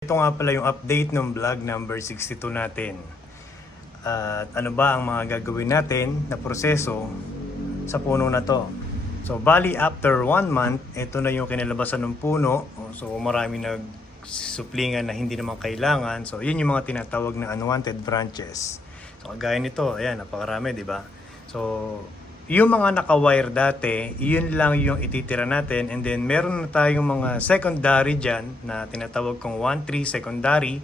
Ito nga pala yung update ng vlog number 62 natin. At ano ba ang mga gagawin natin na proseso sa puno na to. So bali after 1 month, ito na yung kinalabasan ng puno. So marami nagsuplingan na hindi naman kailangan. So yun yung mga tinatawag na unwanted branches. So kagaya nito, ayan, napakarami, di ba? So yung mga naka-wire dati, yun lang yung ititira natin, and then meron na tayong mga secondary dyan na tinatawag kong 1-3 secondary.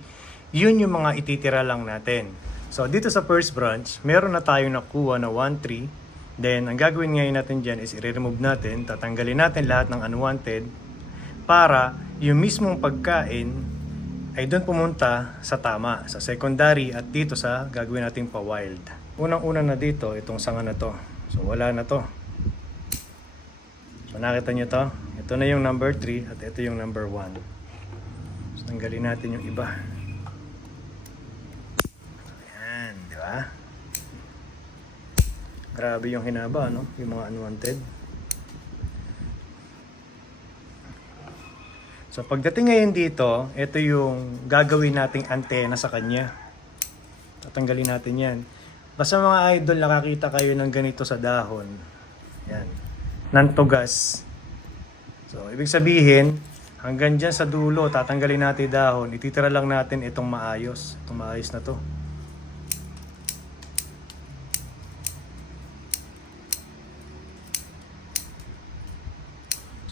Yun yung mga ititira lang natin. So dito sa first branch, meron na tayong nakuha na 1-3. Then ang gagawin ngayon natin dyan is i-remove natin, tatanggalin natin lahat ng unwanted para yung mismong pagkain ay doon pumunta sa tama, sa secondary at dito sa gagawin nating pa-wild. Unang-una na dito, itong sanga na to. So wala na to. So nakita nyo to? Ito na yung number 3 at ito yung number 1. So tanggalin natin yung iba. Ayan, di ba? Grabe yung hinaba, no? Yung mga unwanted. So pagdating ngayon dito, ito yung gagawin nating antena sa kanya. Tatanggalin natin yan. Basta mga idol, nakakita kayo ng ganito sa dahon. Yan. Nantugas. So, ibig sabihin, hanggang dyan sa dulo, tatanggalin natin dahon. Ititira lang natin itong maayos. Itong maayos na to.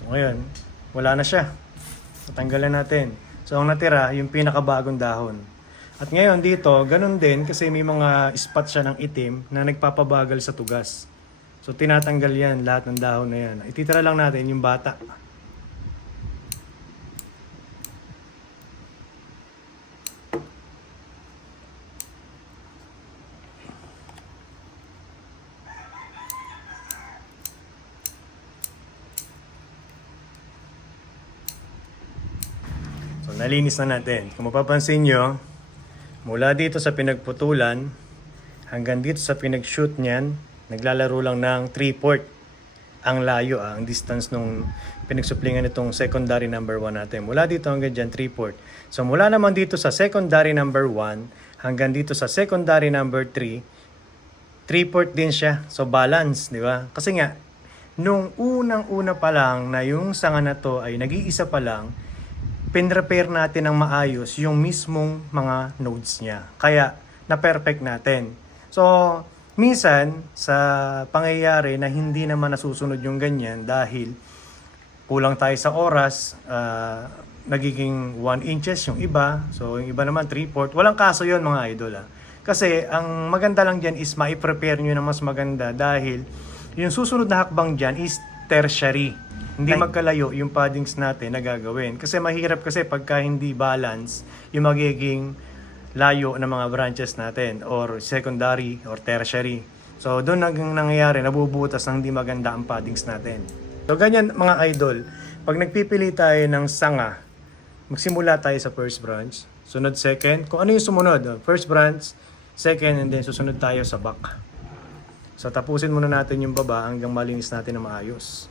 So, ngayon, wala na siya. Tatanggalan natin. So, ang natira, yung pinakabagong dahon. At ngayon dito, ganun din kasi may mga spot siya ng itim na nagpapabagal sa tugas. So tinatanggal yan, lahat ng dahon na yan. Ititira lang natin yung bata. So nalinis na natin. Kung mapapansin nyo, mula dito sa pinagputulan hanggang dito sa pinag-shoot niyan, naglalaro lang ng 3/4 ang layo, ang distance nung pinagsuplingan itong secondary number 1 natin. Mula dito hanggang dyan, 3/4. So mula naman dito sa secondary number 1 hanggang dito sa secondary number 3, 3/4 din siya. So balance, di ba? Kasi nga, nung unang-una pa lang na yung sanga na to ay nag-iisa pa lang, pinrepair natin ng maayos yung mismong mga nodes niya. Kaya, na-perfect natin. So, minsan, sa pangyayari na hindi naman nasusunod yung ganyan dahil kulang tayo sa oras, nagiging 1 inches yung iba. So, yung iba naman 3/4. Walang kaso yon mga idol. Kasi, ang maganda lang dyan is ma-prepare nyo na mas maganda dahil yung susunod na hakbang dyan is tertiary. Hindi magkalayo yung paddings natin na gagawin. Kasi mahirap kasi pagka hindi balance yung magiging layo ng mga branches natin or secondary or tertiary. So doon nangyayari, nabubutas ng hindi maganda ang paddings natin. So ganyan mga idol, pag nagpipili tayo ng sanga, magsimula tayo sa first branch, sunod second, kung ano yung sumunod, first branch, second, and then susunod tayo sa back. So tapusin muna natin yung baba hanggang malinis natin na maayos.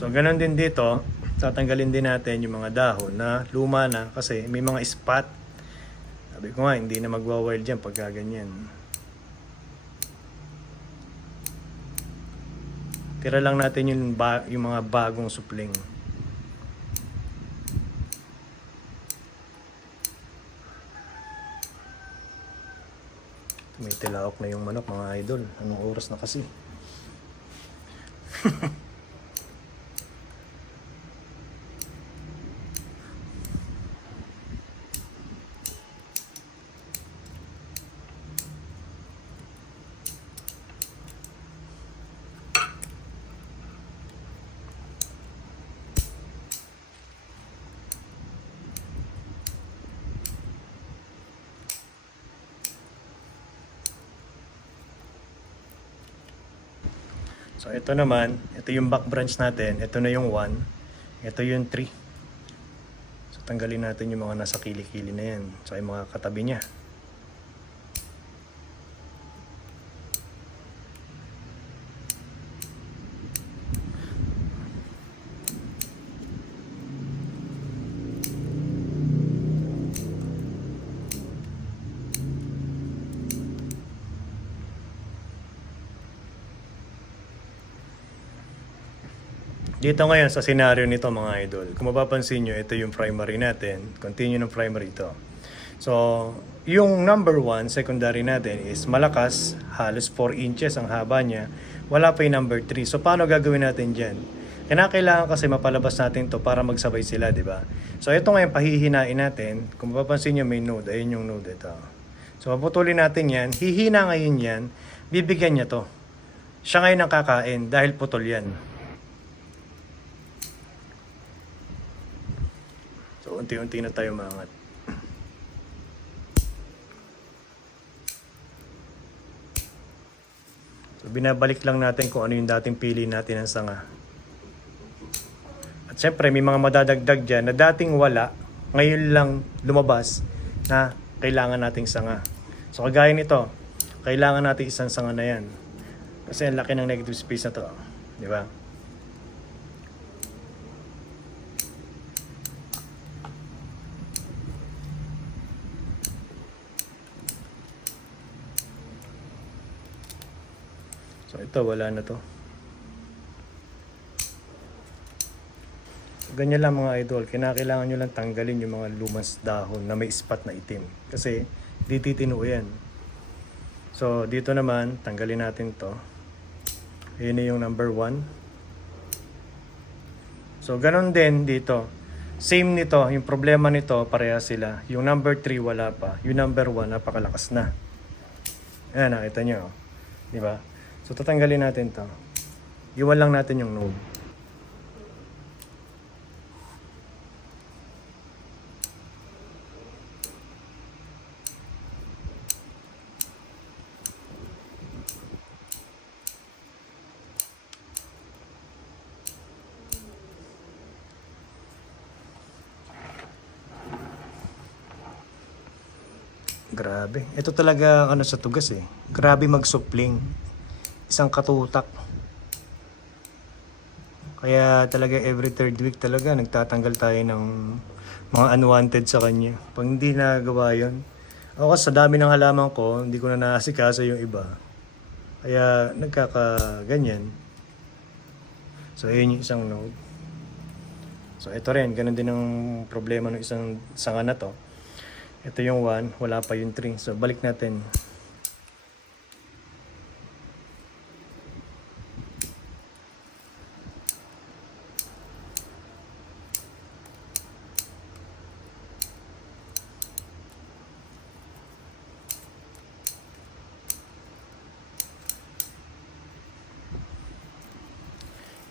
So ganun din dito, tatanggalin din natin yung mga dahon na luma na kasi may mga spot. Sabi ko nga, hindi na magwa-wild dyan pagka ganyan. Tira lang natin yung mga bagong supling. May tilaok na yung manok mga idol. Anong oras na kasi? So ito naman, ito yung back branch natin, ito na yung 1, ito yung 3. So tanggalin natin yung mga nasa kili-kili na yan, so yung mga katabi niya. Dito ngayon sa scenario nito mga idol, kung mapapansin nyo, ito yung primary natin, continue ng primary ito. So, yung number 1, secondary natin is malakas, halos 4 inches ang haba niya, wala pa yung number 3. So, paano gagawin natin dyan? Kailangan kasi mapalabas natin to para magsabay sila, di ba? So, ito ngayon pahihinain natin, kung mapapansin nyo may node, ayun yung node ito. So, paputulin natin yan, hihina ngayon yan, bibigyan niya to. Siya ngayon ang kakain dahil putol yan. So, unti-unti na tayo maangat. So, binabalik lang natin kung ano yung dating pili natin ng sanga. At syempre, may mga madadagdag dyan na dating wala, ngayon lang lumabas na kailangan nating sanga. So, kagaya nito, kailangan natin isang sanga na yan. Kasi ang laki ng negative space na to. Di ba? So ito, wala na to. Ganyan lang mga idol. Kinakailangan nyo lang tanggalin yung mga lumas dahon na may spot na itim. Kasi di titino yan. So dito naman, tanggalin natin to. Ayan na yung number 1. So ganun din dito. Same nito. Yung problema nito, pareha sila. Yung number 3 wala pa. Yung number 1 napakalakas na. Ayan, nakita nyo. Di ba? So, tatanggalin natin to. Iwan lang natin yung node. Grabe. Ito talaga ano sa tugas eh. Grabe magsupling. Isang katutak. Kaya talaga every third week talaga nagtatanggal tayo ng mga unwanted sa kanya. Pag hindi nagawa yun, ako sa dami ng halaman ko, hindi ko na naasikaso yung iba. Kaya nagkakaganyan. So ayun yung isang node. So ito rin, ganun din ang problema ng isang sanga na to. Ito yung 1, wala pa yung 3. So balik natin.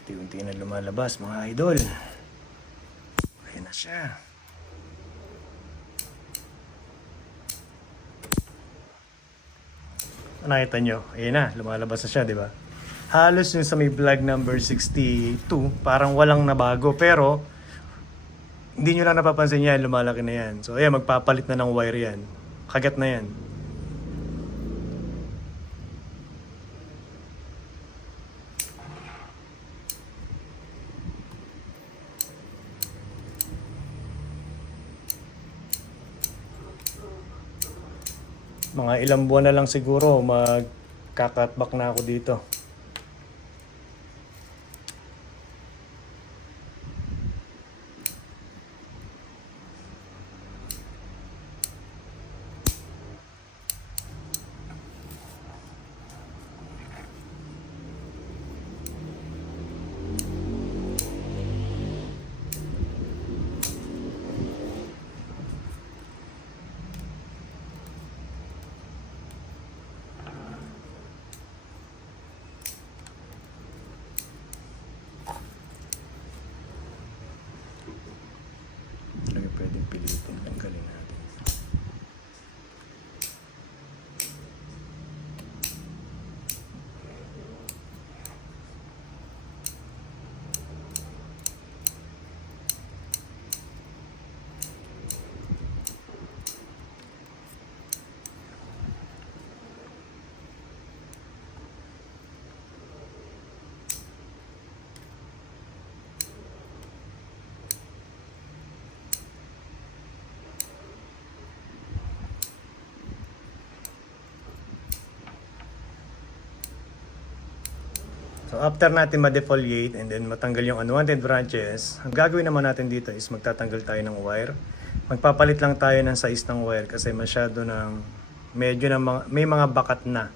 Unti-unti na lumalabas mga idol. Ayan na siya. Nakita nyo? Ayan na, lumalabas na siya, di ba? Halos yung sa may vlog number 62, parang walang nabago. Pero, hindi nyo lang napapansin yan, lumalaki na yan. So, ayan, magpapalit na ng wire yan. Kagat na yan. Mga ilang buwan na lang siguro magkakatback na ako dito. So after natin ma-defoliate and then matanggal yung unwanted branches, ang gagawin naman natin dito is magtatanggal tayo ng wire. Magpapalit lang tayo ng size ng wire kasi masyado ng medyo na may mga bakat na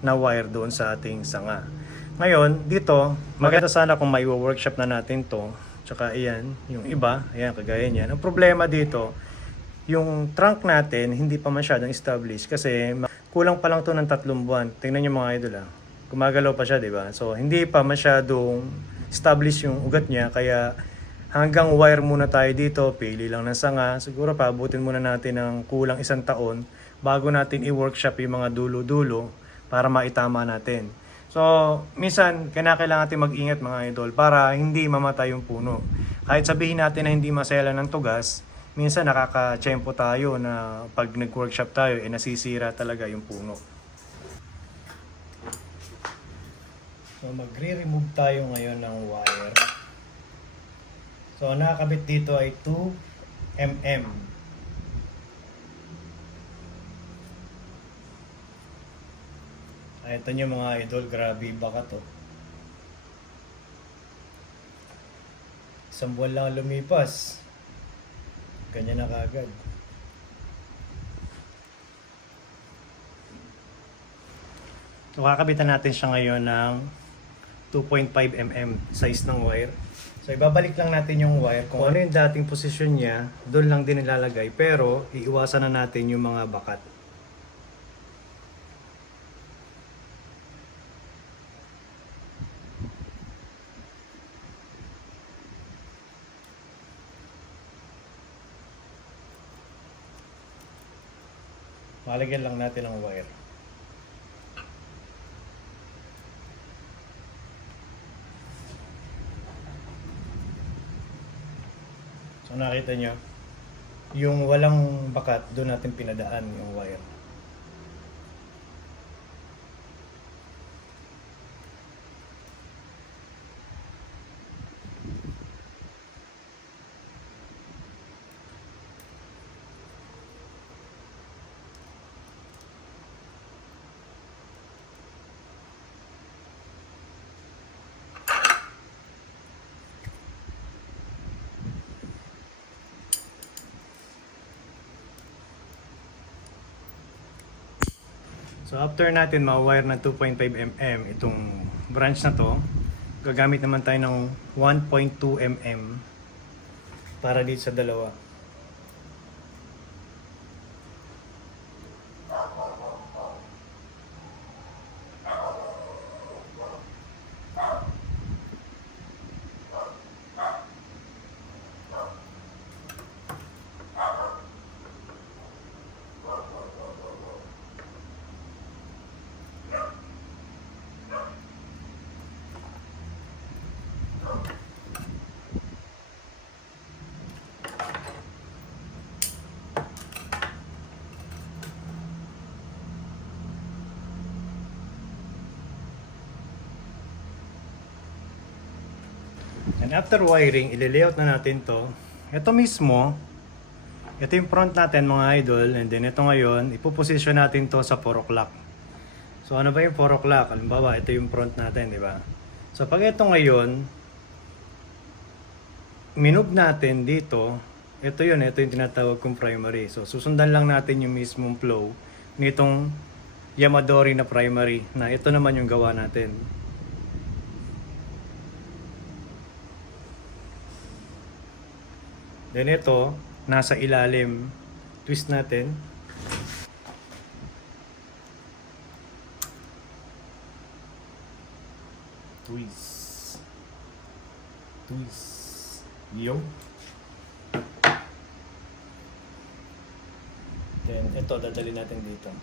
wire doon sa ating sanga. Ngayon, dito, maganda sana kung may workshop na natin to. Tsaka ayan, yung iba, ayan, kagaya niyan. Ang problema dito, yung trunk natin hindi pa masyadong established kasi kulang pa lang to ng 3 buwan. Tingnan niyo mga idol gumagalaw pa siya, di ba? So, hindi pa masyadong established yung ugat niya, kaya hanggang wire muna tayo dito, pili lang ng sanga. Siguro paabutin muna natin ng kulang 1 taon bago natin i-workshop yung mga dulo-dulo para maitama natin. So, minsan, kailangan natin mag-ingat mga idol para hindi mamatay yung puno. Kahit sabihin natin na hindi masela ng tugas, minsan nakaka-tsempo tayo na pag nag-workshop tayo, nasisira talaga yung puno. So, magre-remove tayo ngayon ng wire. So, nakakabit dito ay 2 mm. Ito nyo mga idol, grabe baka to. 1 buwan lang lumipas. Ganyan na kagad. So, kakabitan natin siya ngayon ng 2.5 mm size ng wire. So, ibabalik lang natin yung wire. Kung ano yung dating posisyon niya, doon lang din ilalagay. Pero, iiwasan na natin yung mga bakat. Malagyan lang natin ang wire. So nakita nyo, yung walang bakat, doon natin pinadaan yung wire. So after natin ma-wire ng 2.5 mm itong branch na to, gagamit naman tayo ng 1.2 mm para dito sa dalawa. And after wiring, ile-layout na natin to. Ito mismo, ito yung front natin mga idol. And then ito ngayon, ipoposisyon natin to sa 4 o'clock. So ano ba yung 4 o'clock? Halimbawa, ito yung front natin, di ba? So pag ito ngayon, minove natin dito, ito yung tinatawag kong primary. So susundan lang natin yung mismong flow nitong Yamadori na primary, na ito naman yung gawa natin. Then ito, nasa ilalim, twist natin. Twist. Twist. Yo. Then ito, dadali natin dito.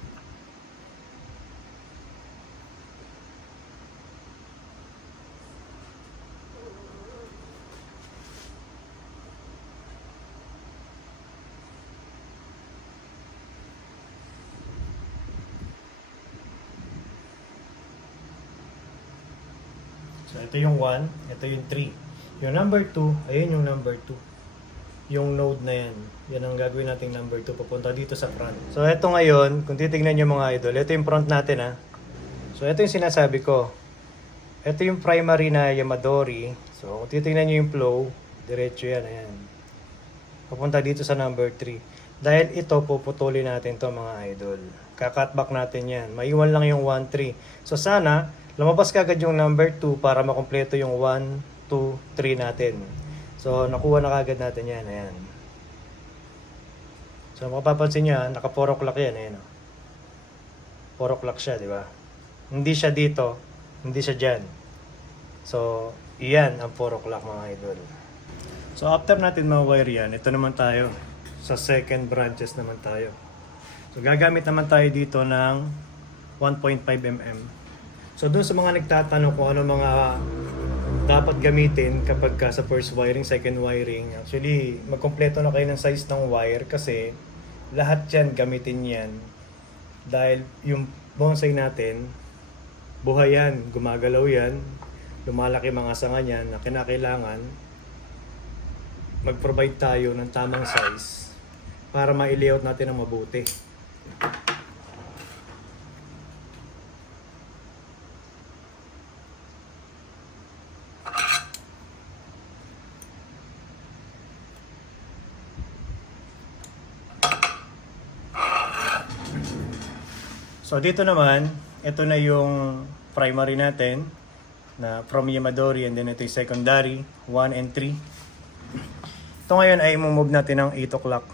So, ito yung 1, ito yung 3. Yung number 2, ayun yung number 2. Yung node na yan. Yan ang gagawin nating number 2 papunta dito sa front. So, ito ngayon, kung titignan nyo mga idol, ito yung front natin ha. So, ito yung sinasabi ko. Ito yung primary na Yamadori. So, kung titingnan nyo yung flow, diretso yan, ayan. Papunta dito sa number 3. Dahil ito, puputulin natin to mga idol. Kakatback natin yan. Maiwan lang yung 1, 3. So, sana, lumabas kagad yung number 2 para makumpleto yung 1, 2, 3 natin. So, nakuha na kagad natin yan, ayan. So, mapapansin nyo, naka 4 o'clock yan, ayan. 4 o'clock siya, di ba? Hindi siya dito, hindi siya dyan. So, iyan ang 4 o'clock mga idol. So, after natin ma-wire yan, ito naman tayo. Sa second branches naman tayo. So, gagamit naman tayo dito ng 1.5 mm. So, doon sa mga nagtatanong kung ano mga dapat gamitin kapag ka sa first wiring, second wiring, actually, magkompleto na kayo ng size ng wire kasi lahat yan gamitin yan. Dahil yung bonsai natin, buhay yan, gumagalaw yan, lumalaki mga sanga niyan na kinakailangan mag-provide tayo ng tamang size para ma-layout natin ng mabuti. So dito naman, ito na yung primary natin na from Yamadori, and then ito yung secondary 1 and 3. Ito ngayon ay move natin ng 8 o'clock.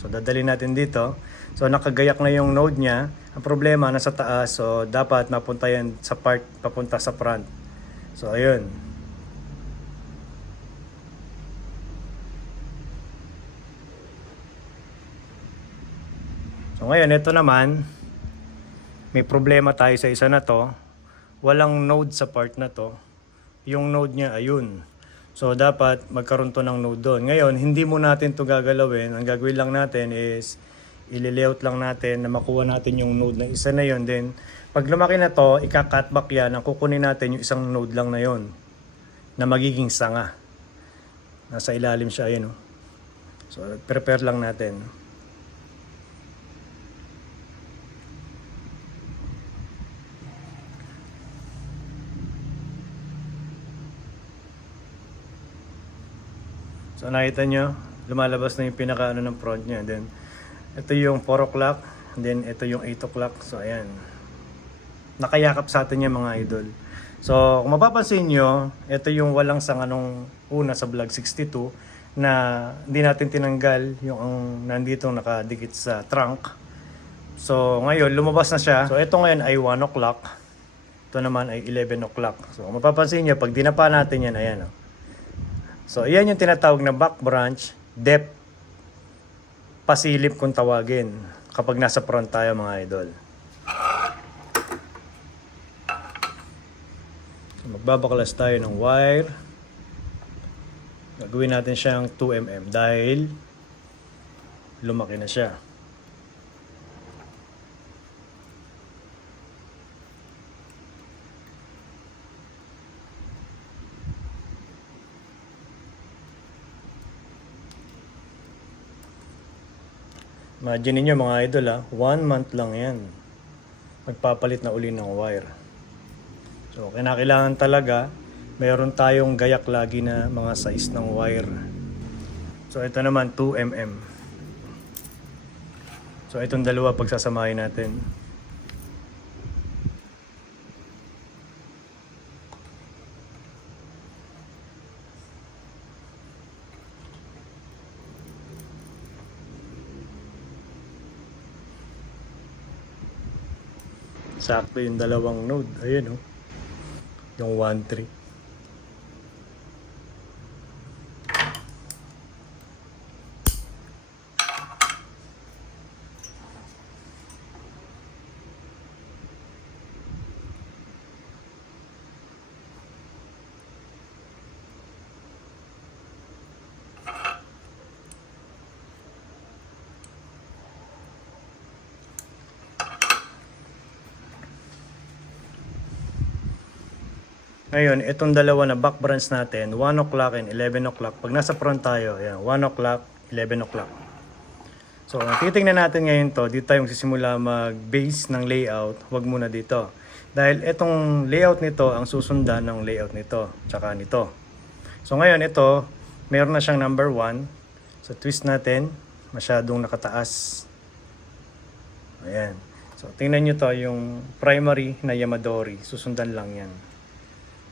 So dadalhin natin dito. So nakagayak na yung node niya. Ang problema nasa taas, so dapat mapunta yan sa part papunta sa front. So ayun. So ngayon ito naman, may problema tayo sa isa na to. Walang node sa part na to. Yung node niya ayun. So dapat magkaroon to ng node doon. Ngayon, hindi mo natin to gagalawin. Ang gagawin lang natin is i-layout lang natin na makuha natin yung node na isa na yon. Then pag lumaki na to, ika-cutback yan. Ang kukunin natin yung isang node lang na yon na magiging sanga. Nasa ilalim siya, ayun. So prepare lang natin. So nakita nyo, lumalabas na yung pinaka-ano ng front niya. Then, ito yung 4 o'clock. Then, ito yung 8 o'clock. So, ayan. Nakayakap sa atin yung mga idol. So, kung mapapansin nyo, ito yung walang sanga nung una sa vlog 62 na hindi natin tinanggal yung nandito nakadikit sa trunk. So, ngayon, lumabas na siya. So, ito ngayon ay 1 o'clock. Ito naman ay 11 o'clock. So, kung mapapansin nyo, pag dinapa natin yan, ayan o. So, iyan yung tinatawag na back branch, depth, pasilip kung tawagin kapag nasa front tayo mga idol. So, magbabaklas tayo ng wire. Gagawin natin siyang 2 mm dahil lumaki na siya. Imagine niyo mga idol 1 month lang yan. Magpapalit na uli ng wire. So, kinakailangan talaga mayroon tayong gayak lagi na mga size ng wire. So, ito naman 2 mm. So, itong dalawa pagsasamahin natin. Sakto yung dalawang node. Ayun yung 1, 3. Ngayon, itong dalawa na back branch natin, 1 o'clock and 11 o'clock. Pag nasa front tayo, ayan, 1 o'clock, 11 o'clock. So, titingnan natin ngayon to. Dito tayo magsisimula mag-base ng layout. Huwag muna dito. Dahil itong layout nito ang susundan ng layout nito. Tsaka nito. So, ngayon ito, meron na siyang number 1. So, twist natin. Masyadong nakataas. Ayan. So, tingnan nyo to yung primary na Yamadori. Susundan lang yan.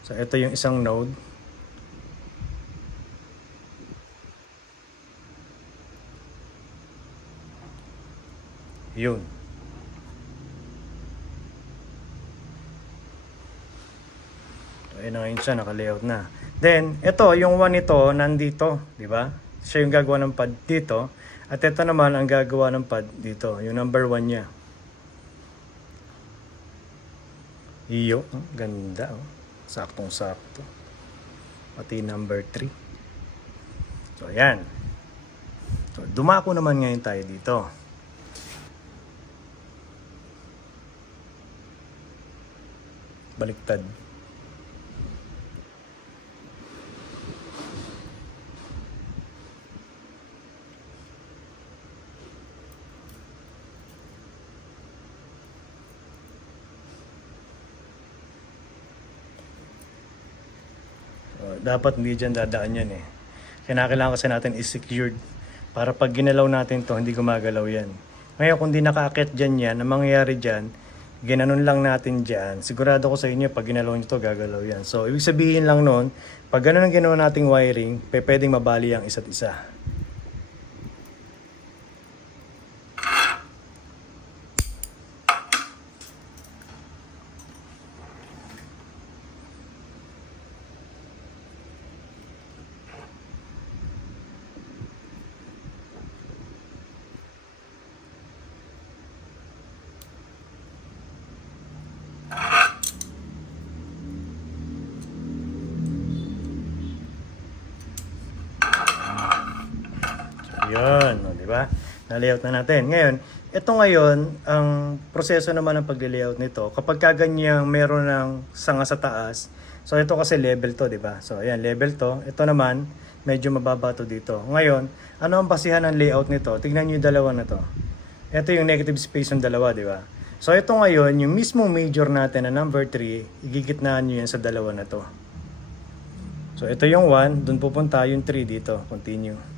So, ito yung isang node. Yun. So, ayun na ngayon siya, naka-layout na. Then, ito, yung 1 nito, nandito, di ba? Siya yung gagawa ng pad dito. At ito naman ang gagawa ng pad dito, yung number 1 niya. Iyo, ganda, oh. Saktong-sakto. Pati number 3. So, ayan. So, dumako naman ngayon tayo dito. Baliktad. Dapat hindi dyan dadaan yan eh. Kailangan kasi natin is secured para pag ginalaw natin to hindi gumagalaw yan. Ngayon kung di nakakit dyan yan, ang mangyayari dyan, ginanon lang natin dyan, sigurado ko sa inyo pag ginalaw nyo to gagalaw yan. So ibig sabihin lang nun, pag ganun ang ginawa nating wiring, pwedeng mabali ang isa't isa. Yun, no, di ba? Na-layout na natin. Ngayon, ito ngayon, ang proseso naman ng pag-layout nito, kapag kaganyang meron ng sanga sa taas, so ito kasi level to, di ba? So, ayan, level to. Ito naman, medyo mababa to dito. Ngayon, ano ang basihan ng layout nito? Tignan nyo yung dalawa na to. Ito yung negative space ng dalawa, di ba? So, ito ngayon, yung mismong major natin na number 3, igigitnaan nyo yan sa dalawa na to. So, ito yung 1, dun pupunta yung 3 dito. Continue.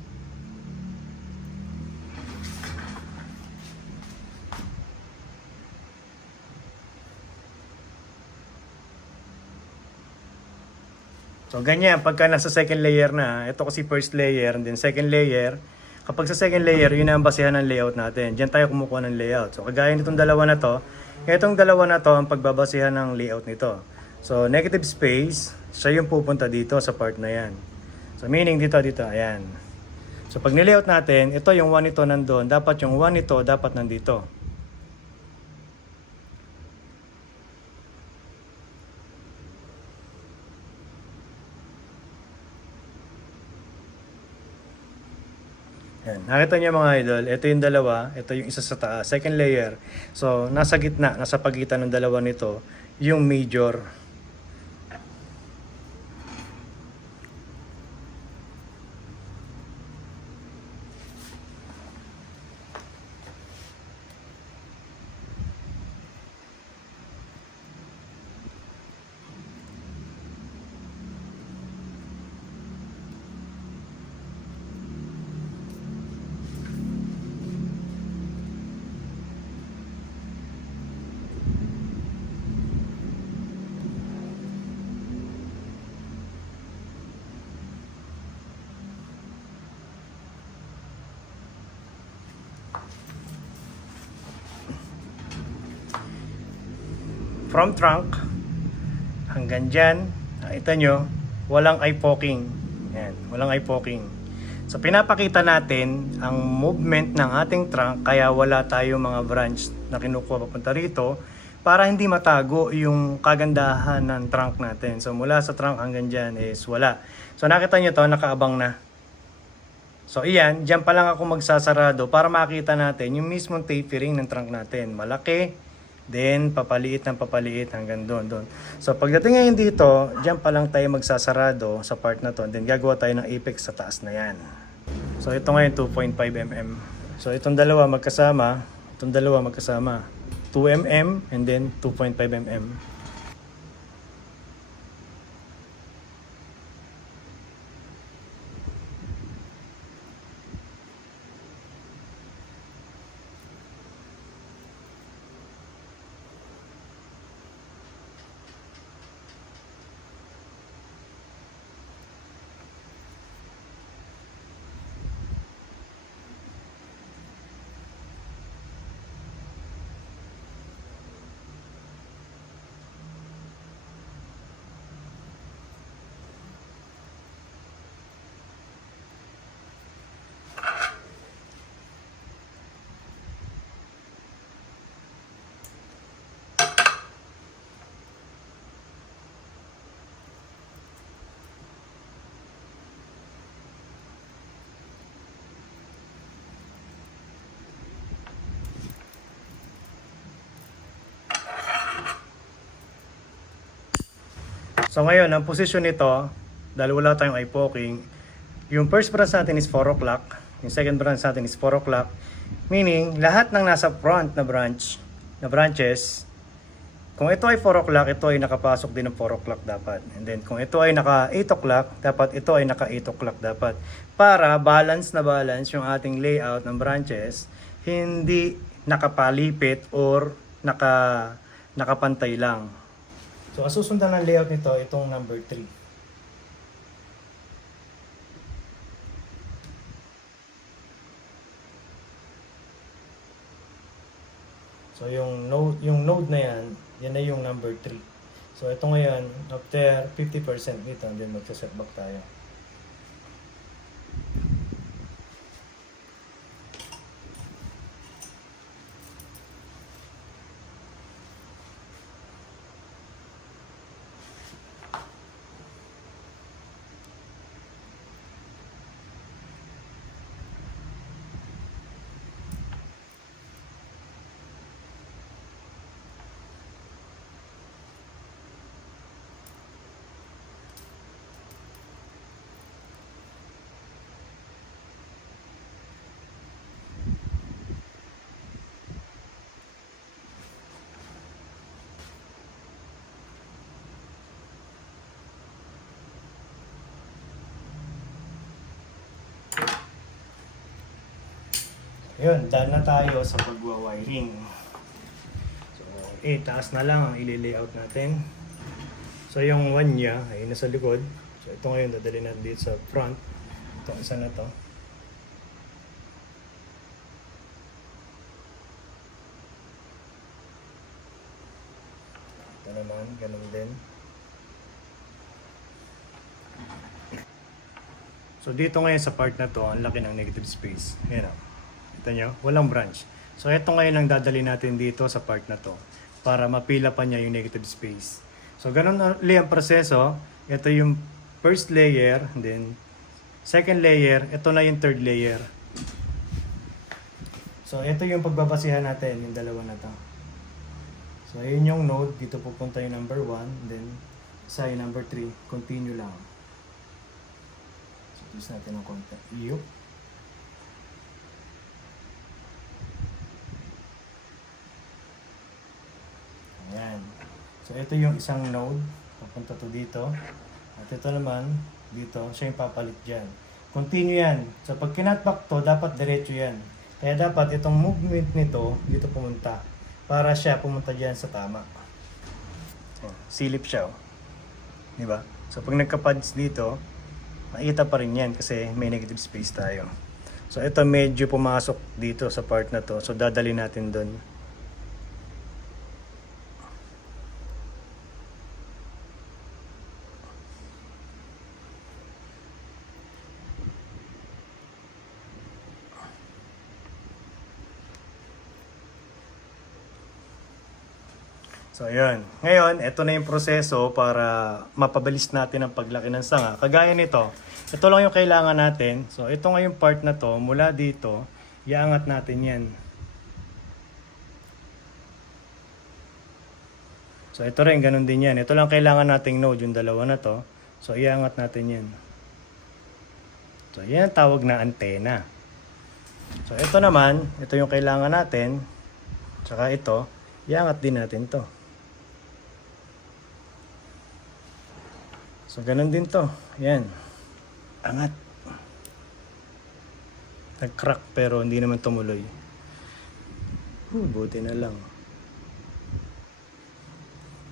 So, ganyan, pagka nasa second layer na, ito kasi first layer, and then second layer, kapag sa second layer, yun ang basihan ng layout natin. Diyan tayo kumukuha ng layout. So, kagaya nitong dalawa na to, itong dalawa na to, ang pagbabasihan ng layout nito. So, negative space, siya yung pupunta dito sa part na yan. So, meaning dito, ayan. So, pag nilayout natin, ito yung 1 nito nandun, dapat yung 1 nito, dapat nandito. Yan. Nakita niyo mga idol, ito yung dalawa, ito yung isa sa taas, second layer. So, nasa gitna, nasa pagitan ng dalawa nito, yung major. From trunk hanggang dyan, nakita nyo, walang eye poking. Yan, walang eye poking. So pinapakita natin ang movement ng ating trunk kaya wala tayo mga branch na kinukuha papunta rito para hindi matago yung kagandahan ng trunk natin. So mula sa trunk hanggang dyan is wala. So nakita nyo to, nakaabang na. So iyan, dyan pa lang ako magsasarado para makita natin yung mismong tapering ng trunk natin. Malaki. Then, papaliit ng papaliit hanggang doon. So, pagdating ngayon dito, dyan pa lang tayo magsasarado sa part na to. Then, gagawa tayo ng apex sa taas na yan. So, ito ngayon 2.5 mm. So itong dalawa magkasama, 2 mm and then 2.5 mm. So ngayon, ang posisyon nito, dahil wala tayong eye poking, yung first branch natin is 4 o'clock, yung second branch natin is 4 o'clock, meaning lahat ng nasa front na branches, kung ito ay 4 o'clock, ito ay nakapasok din ng 4 o'clock dapat. And then kung ito ay naka 8 o'clock, dapat ito ay naka 8 o'clock dapat. Para balance na balance yung ating layout ng branches, hindi nakapalipit or nakapantay lang. So, asusundan ng layout nito, itong number 3. So, yung node na yan na yung number 3. So, ito ngayon, after 50% nito, and then magsa-setback tayo. Yun, dahil na tayo sa pagwa-wiring. So, taas na lang ang ili-layout natin. So, yung one niya ay nasa likod. So, ito ngayon dadalhin natin dito sa front. Itong isa na to. Ito naman, ganun din. So, dito ngayon sa part na to, ang laki ng negative space. Ayan o. Kita nyo, walang branch. So ito ngayon ang dadali natin dito sa part na to para mapila pa niya yung negative space. So ganun ulit ang proseso. Ito yung first layer, then second layer, ito na yung third layer. So ito yung pagbabasihan natin, yung dalawa na to. So yun yung node, dito pupunta yung number 1, then sa yung number 3, continue lang. So use natin ang konti. Yup. Ayan. So, ito yung isang node. Papunta to dito. At ito naman, dito, siya yung papalit dyan. Continue yan. So, pag kinatback to, dapat diretso yan. Kaya dapat itong movement nito, dito pumunta. Para siya pumunta dyan sa tama. Oh, silip siya. Oh. Diba? So, pag nagka-pads dito, makita pa rin yan kasi may negative space tayo. So, ito medyo pumasok dito sa part na to. So, dadali natin doon. So, ayun. Ngayon, ito na yung proseso para mapabilis natin ang paglaki ng sanga. Kagaya nito, ito lang yung kailangan natin. So, ito nga yung part na to, mula dito, iangat natin yan. So, ito rin, ganun din yan. Ito lang kailangan nating node, yung dalawa na to. So, iangat natin yan. So, yan ang tawag na antena. So ito naman, ito yung kailangan natin. Tsaka ito, iangat din natin to. So ganun din to. Yan. Angat. Nag-crack pero hindi naman tumuloy. Buti na lang.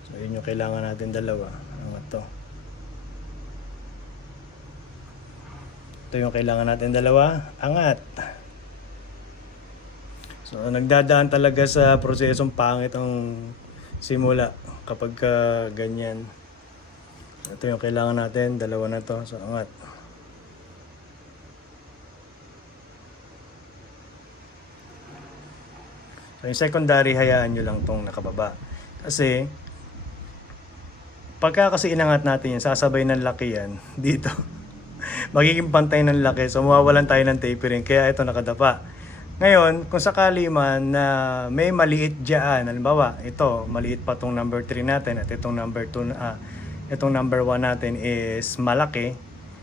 So yun yung kailangan natin dalawa. Angat to. Ito yung kailangan natin dalawa. Angat. So nagdadaan talaga sa prosesong pangit ang simula kapag ganyan. Ito yung kailangan natin, dalawa na to. So angat. So yung secondary, hayaan nyo lang tong nakababa. Kasi pagka kasi inangat natin yan, sasabay ng laki yan dito. Magiging pantay ng laki. So mawawalan tayo ng tapering. Kaya ito nakadapa. Ngayon, kung sakali man na may maliit dyan, halimbawa, ito, maliit pa tong number 3 natin at itong number 2, itong number 1 natin is malaki.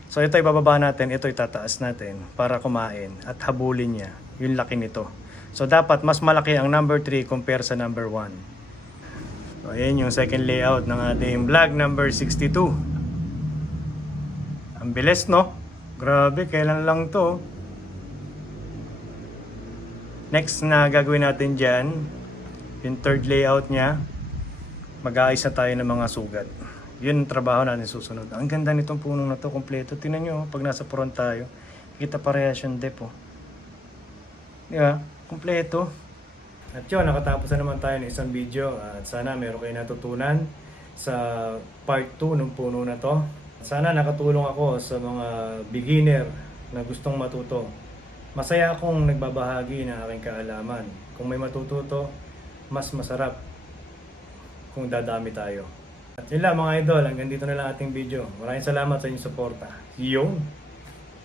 So ito ibababa natin, ito itataas natin para kumain at habulin niya yung laki nito. So dapat mas malaki ang number 3 compare sa number 1. So ayan yung second layout ng ating vlog number 62. Ang bilis, no? Grabe, kailan lang to. Next na gagawin natin dyan, yung third layout niya, mag-aayos na tayo ng mga sugat. Yun ang trabaho natin susunod. Ang ganda nitong puno na to, kompleto. Tingnan nyo, pag nasa front tayo, kita parehas yung dep, oh. Di ba? Kompleto. At yun, nakatapos na naman tayo ng isang video. At sana meron kayo natutunan sa part 2 ng puno na to. Sana nakatulong ako sa mga beginner na gustong matuto. Masaya akong nagbabahagi ng aking kaalaman. Kung may matututo, mas masarap kung dadami tayo. At yun lang mga idol, hanggang dito na lang ating video. Maraming salamat sa inyong suporta. Yun!